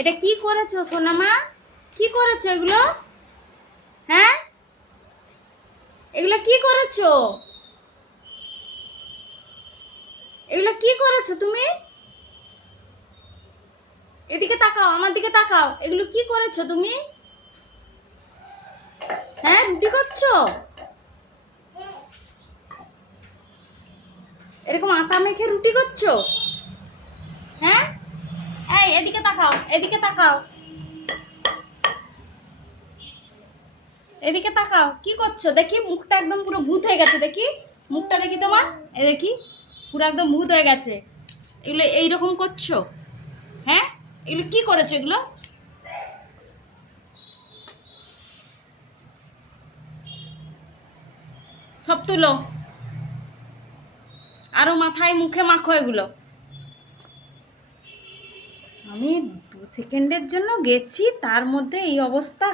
এটা কি করেছো সোনামা? কি করেছো এগুলো? হ্যাঁ, এগুলো কি করেছো? এগুলো কি করেছো তুমি? এদিকে তাকাও, আমার দিকে তাকাও। এগুলো কি করেছো তুমি? হ্যাঁ, রুটি করছো? এরকম আটা মেখে রুটি করছো? হ্যাঁ, এই এদিকে তাকাও, এদিকে তাকাও, এদিকে তাকাও। কি করছো দেখি? মুখটা একদম পুরো ভূত হয়ে গেছে দেখি। মুখটা দেখি তোমার, এ দেখি, পুরো একদম ভূত হয়ে গেছে। এগুলো এইরকম করছো? হ্যাঁ, এগুলো কি করেছো এগুলো? সব তুলো, আরো মাথায় মুখে মাখো এগুলো। আমি 2 সেকেন্ডের জন্য গেছি, তার মধ্যে এই অবস্থা।